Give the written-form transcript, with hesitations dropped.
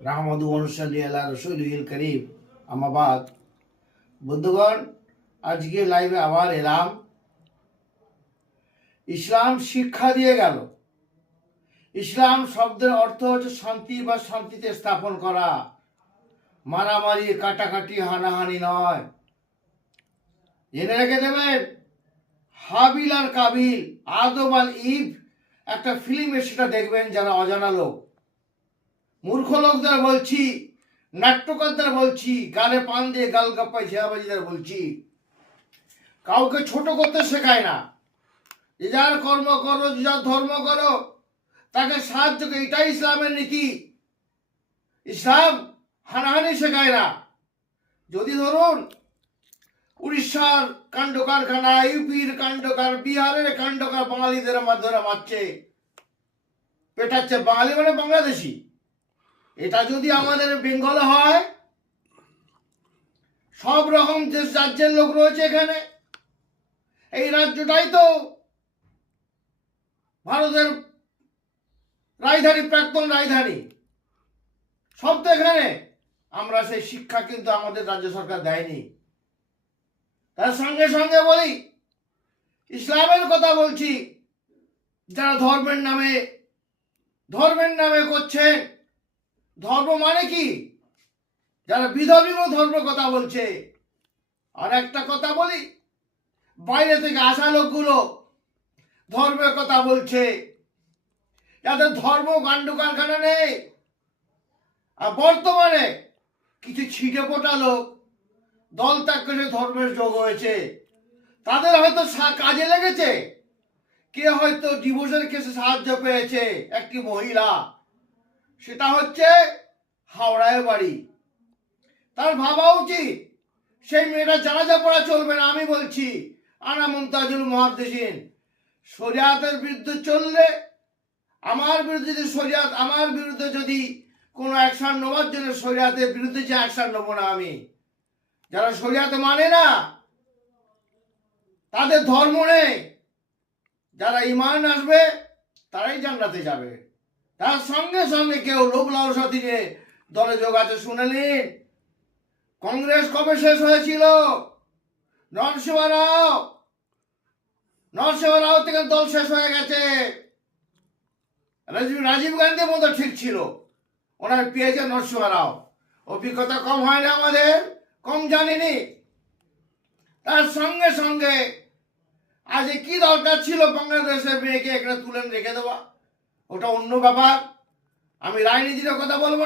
রাহমাদু অনুসাল্লি আলা রসুলিল করিম আমাবাদ। বন্ধুগণ, আজকে লাইভে আবার এলাম। ইসলাম শিক্ষা দিয়ে গেল। ইসলাম শব্দের অর্থ হচ্ছে শান্তি বা শান্তিতে স্থাপন করা, মারামারি কাটাকাটি হানাহানি নয়। জেনে রেখে দেবেন, হাবিল আর কাবিল, আদম আর ইভ, একটা ফিল্মে সেটা দেখবেন যারা অজানা লোক। মূর্খ লোকদের বলছি, নাট্যকারদের বলছি, গালে পান দিয়ে গাল গাপ্পায় ঝিয়াবাজিদের বলছি, কাউকে ছোট করতে শেখায় না। যে যার কর্ম করো, যে যার ধর্ম করো, তাকে সাহায্য করো, এটাই ইসলামের নীতি। ইসলাম হানাহানি শেখায় না। যদি ধরুন উড়িষ্যার কাণ্ড কারখানা, ইউপির কাণ্ডকার, বিহারের কাণ্ডকার বাঙালিদের মাধ্যমে মারছে, পেটাচ্ছে, বাঙালি মানে বাংলাদেশি, এটা যদি আমাদের বেঙ্গলে হয়, সব রকম দেশ রাজ্যের লোক রয়েছে এখানে, এই রাজ্যটাই তো ভারতের রাজধানী, প্রাক্তন রাজধানী, সব তো এখানে। আমরা সেই শিক্ষা কিন্তু আমাদের রাজ্য সরকার দেয়নি। তার সঙ্গে সঙ্গে বলি, ইসলামের কথা বলছি, যারা ধর্মের নামে করছেন। ধর্ম মানে কি? যারা বিধর্মীয় ধর্ম কথা বলছে। আর একটা কথা বলি, বাইরে থেকে আসা লোকগুলো ধর্মের কথা বলছে, যাদের ধর্ম কাণ্ড কারখানা নেই। আর বর্তমানে কিছু ছিটে পোটা লোক দল ত্যাগ করে ধর্মের যোগ হয়েছে, তাদের হয়তো কাজে লেগেছে। কে হয়তো ডিভোর্সের কেসে সাহায্য পেয়েছে একটি মহিলা, সেটা হচ্ছে হাওড়ায় বাড়ি। তার ভাবা উচিত সেই মেয়েটা জানাজা পড়া চলবে না। আমি বলছি, আনা মুমতাজুল মুহাদ্দিসিন, শরিয়াতের বিরুদ্ধে চললে, আমার বিরুদ্ধে যদি শরিয়াত, আমার বিরুদ্ধে যদি কোনো অ্যাকশন নেওয়ার জন্য শরিয়াতের বিরুদ্ধে যে অ্যাকশন নেবো না আমি। যারা শরিয়াত মানে না, তাদের ধর্ম নেই, যারা ঈমান আসবে তারাই জান্নাতে যাবে। তার সঙ্গে সঙ্গে কেউ লোক লালসা দিয়ে দলে যোগ আছে। শুনে নিন, কংগ্রেস কবে শেষ হয়েছিল? নরসিংহ রাও থেকে দল শেষ হয়ে গেছে। রাজীব গান্ধী মতো ঠিক ছিল, ওনার পেয়েছে নরসিংহ রাও। অভিজ্ঞতা কম হয় না আমাদের, কম জানিনি। তার সঙ্গে সঙ্গে আজ কি দরকার ছিল বাংলাদেশের মেয়েকে এখানে তুলে রেখে দেওয়া? ওটা অন্য ব্যাপার। আমি রাজনীতির কথা বলবো।